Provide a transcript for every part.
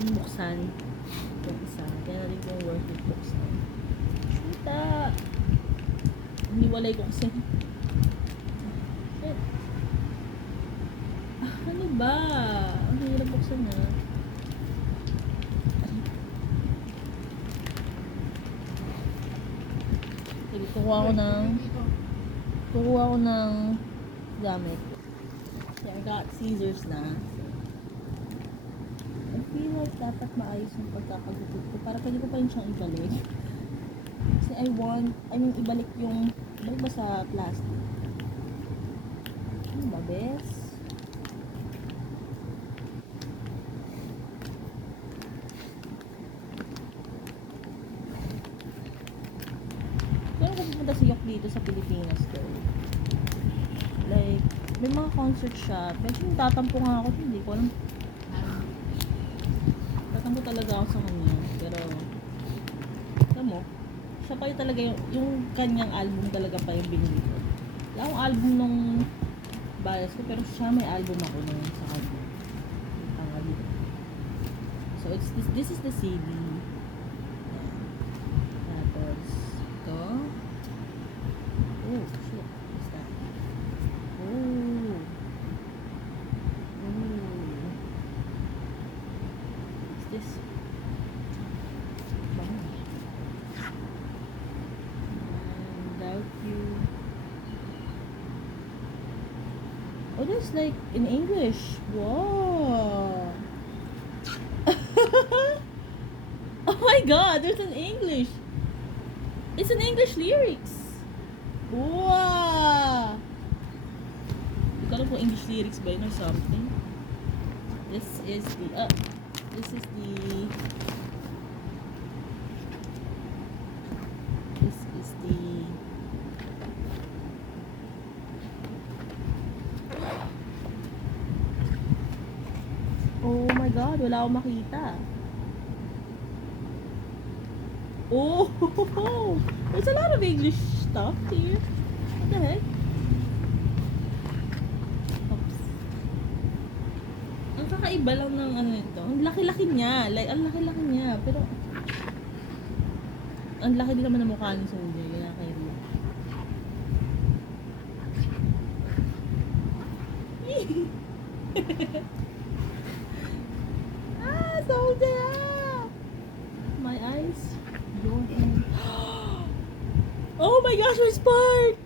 yung buksan. Yung isa. Kaya na rin kung worth it buksan. Kita! Iniwalay ko kasi. Shit. Ano ba? Ang hirap buksan na. Sige, kukuha ko ng gamit. Yeah, I got scissors na. I feel like dapat maayos yung pagkakagupit ko para pwede ko pa rin siyang ibalik. Kasi ibalik ba sa plastic? Ano ba, bes? Kaya ko pupunta si Yok dito sa Pilipinas though. Like, may mga concert siya. Medyo tatampo nga ako, hindi ko alam. Tatampo talaga ako sa kanya. Pero, alam mo, siya pa yung talaga yung kanyang album talaga pa yung binili ko. Wala akong album nung bias ko, pero siya may album ako nung sa kanya. So, this is the CD. Tapos, ito. Oh, shit. What's that? Oh. What's this? Without you. Oh, that's like in English. Wow. Oh my god, there's an English. It's an English lyrics. Wow. Hindi ko alam kung English lyrics ba yun or something. This is the oh my god, wala akong makita. Oh, there's a lot of English stuff here. What the heck? Oops. Ang kakaiba lang ng ano ito. Ang laki-laki niya. Like, ang laki-laki niya. Pero, ang laki din naman ng mukha ni Sonjay. Kaya kay Ria. Sonjay! My eyes. Your hand. Oh my gosh, my spark!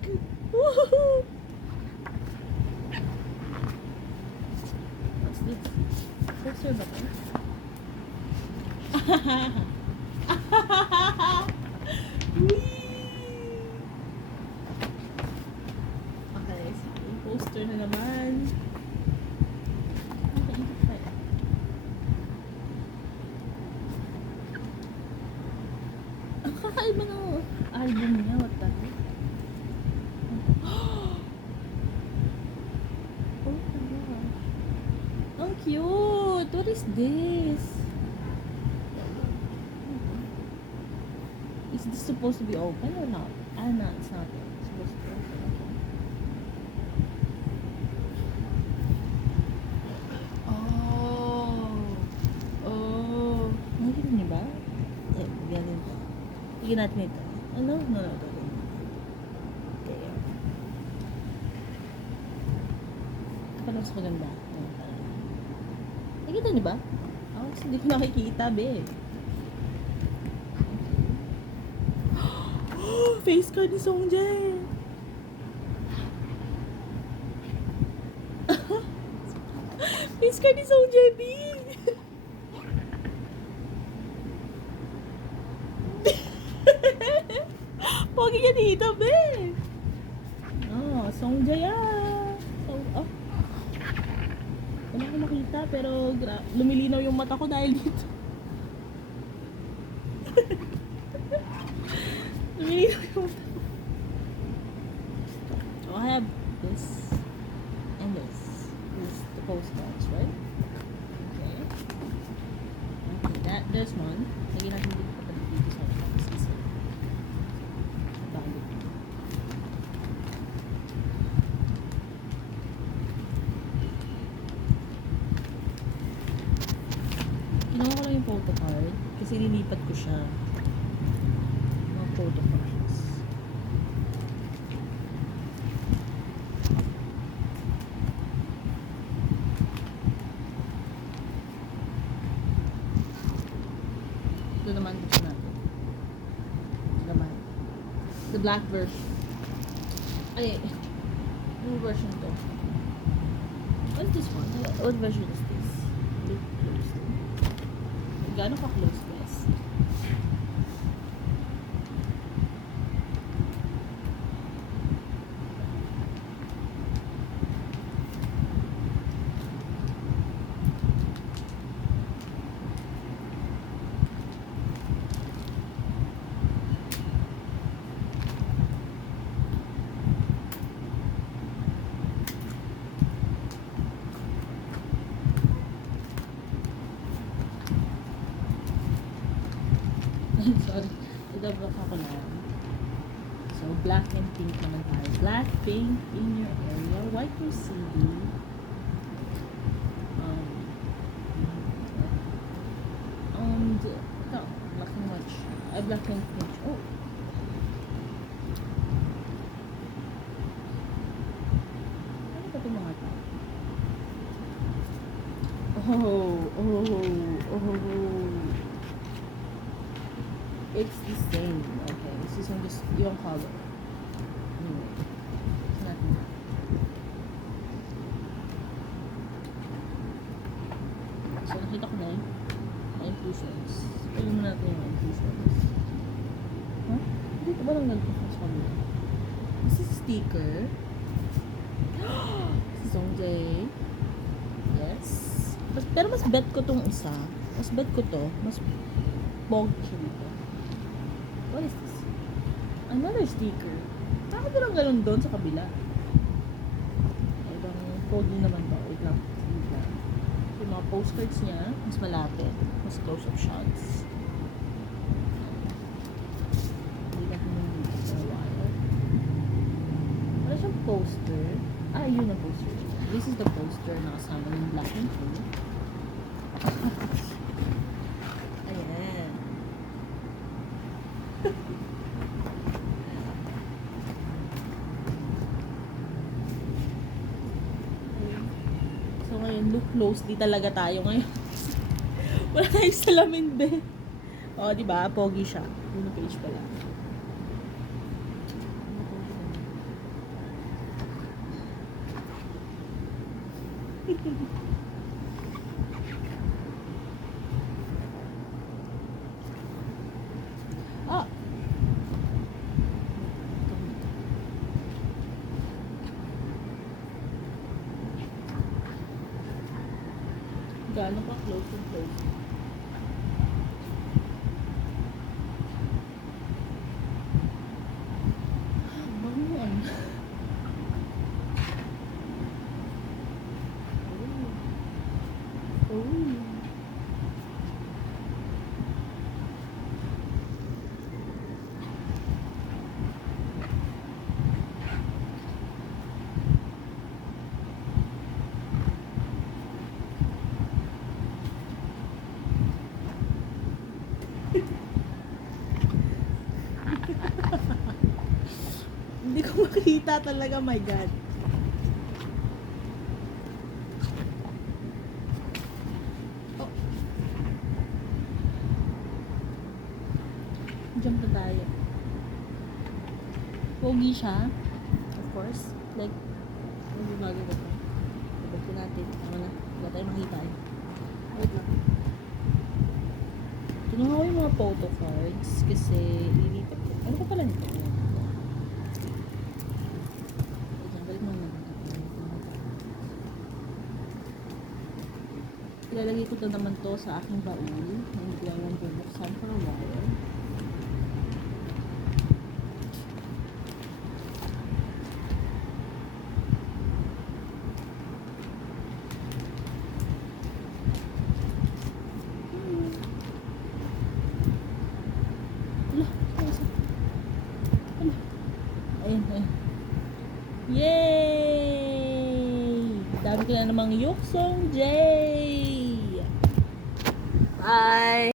Woohoo! What's this? Poster ba ito? Okay, sige. Poster na naman. Okay, okay. Ang kakaiba ng album niya. What the heck? Oh my gosh. Ang cute! What is this? Is this supposed to be open or not? Ah, no, it's not. It's supposed to be open. Oh. Nakikita niyo ba? Eh, ganun to. Tignan natin ito. No. Okay. Ito pala mas maganda. Nakikita niyo ba? Oh, kasi hindi ko nakikita, be. Face card ni Songjay. Face card ni Songjay, B. Pogi ka dito, be. Oh, Songjay oh. Wala ko makita, pero lumilinaw yung mata ko dahil dito. Lumilinaw yung mata ko. Oh, I have this and this. This is the postcards, right? Okay. Okay, there's one. Lagyan natin dito dito sa boxes. Balik. Kinuha ko lang yung photo card kasi nilipat ko siya. Mga photo cards. Ito naman gusto natin. Ito naman. The black version. Ay, ano version to? What is this one? What version is this? Look closely. Gano'n ka close, guys? Sorry. Idablock ako na. So, black and pink naman tayo. Black, pink in your area. White or CD. No, black and much. Ay, black and pink. Oh. Ano ba itong mga ito? Oh. It's the same. Okay, this is just yung color. Anyway, it's not that. So, nakita ko na yung inclusions. Pagin mo natin yung inclusions. Huh? Dito ba lang ganito sa kanila? This is sticker. This is Songjae. Yes. Pero mas bet ko tong isa. Mas bet ko to. Mas bog siya dito. What is this? Another sticker. Bakit walang ganun doon sa kabila? Ibang pogi naman to. Wait lang. Yung mga postcards niya, mas malapit. Mas close-up shots. Hindi natin yung dito sa wire. Wala siyang poster. Ah, yun ang poster. This is the poster na kasama ng black and blue. Ayan. So ngayon, look closely talaga tayo ngayon. Wala tayong salamin din. O, diba? Pogi siya. Yun ang page pala. Ah! Gaano pa close and close? Banguan. Oh. Hindi ko makita talaga, my God. Oh. Jump na tayo. Pogi siya. Of course. Like, ano bago ko ito? Sabag ko natin. Ano na? Wala tayo makita eh. Wait lang. Kinuha ko yung mga photo cards kasi lilipat ko. Ano ko pala nito? Ilalagay ko na naman to sa aking baul. Hindi ko lang bubuksan for a while. Ayun. Yay! Dami ko na namang Yuksong J! Bye!